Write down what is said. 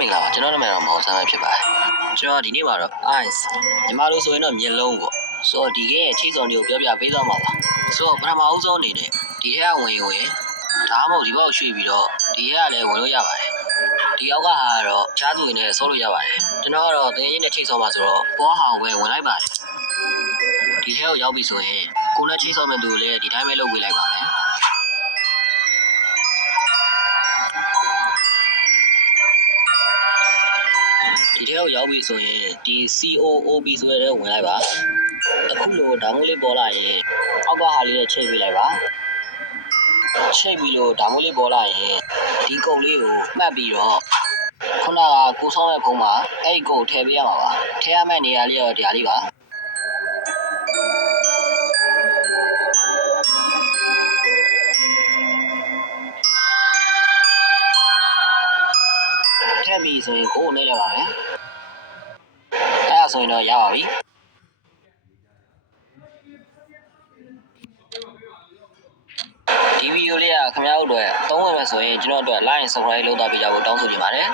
မင်္ဂလာပါကျွန်တော်နာမည်တော့မောင်ဆန်းပဲဖြစ်ပါတယ်ကျွန်တော်ဒီနေ့မှာတော့ ice ညီမတို့ဆိုရင်တော့မျက်လုံးပေါ့ဆိုတော့ဒီကရဲ့ချိတ်ဆောင်တွေကိုပြောပြပေးသွားမှာပါဆိုတော့ပထမအဦးဆုံးအနေနဲ့ဒီထဲကဝင်ဒါမှမဟုတ်ဒီဘောက်ရွှေ့ပြီးတော့ဒီထဲကလည်းဝင်လို့ရပါတယ်ဒီအောက်ကဟာကတော့ချားသူတွေနဲ့ဆောလို့ရပါတယ်ကျွန်တော်ကတော့တကယ်ချင်းနဲ့ချိတ်ဆောင်ပါဆိုတော့ပွားဟာကိုပဲဝင်လိုက်ပါတယ်ဒီထဲကိုရောက်ပြီဆိုရင်ကိုနဲ့ချိတ်ဆောင်မဲ့သူကိုလည်းဒီတိုင်းပဲလုပ်ပေးလိုက်ပါမယ်ဒီထဲကိုရောက်ပြီဆိုရင်ဒီ COOB ဆိုတဲ့ထဲဝင်လိုက်ပါအခုလိုဓာတ်မိုးလေးပေါ်လာရင်အောက်ကဟာလေးနဲ့ချိန်ပေးလိုက်ပါချိန်ပြီးလို့ဓာတ်မိုးလေးပေါ်လာရင်ဒီကုတ်လေးကိုမှတ်ပြီးတော့ခုနကကိုဆောင်းရဲ့ဖုံးမှာအဲ့ဒီကုတ်ထည့်ပေးရမှာပါထည့်ရမယ့်နေရာလေးတော့ဒီဟာလေးပါထည့်ပြီးဆိုရင်ကိုယ်နဲ့လည်းပါမယ်အဲ့ဒါဆိုရင်တော့ရပါပြီဒီဗီဒီယိုလေးကခင်ဗျားတို့အတွက်သုံးဝင်မယ်ဆိုရင်ကျွန်တော်တို့အတွက် like and subscribe လုပ်ထားပေးကြဖို့တောင်းဆိုချင်ပါတယ်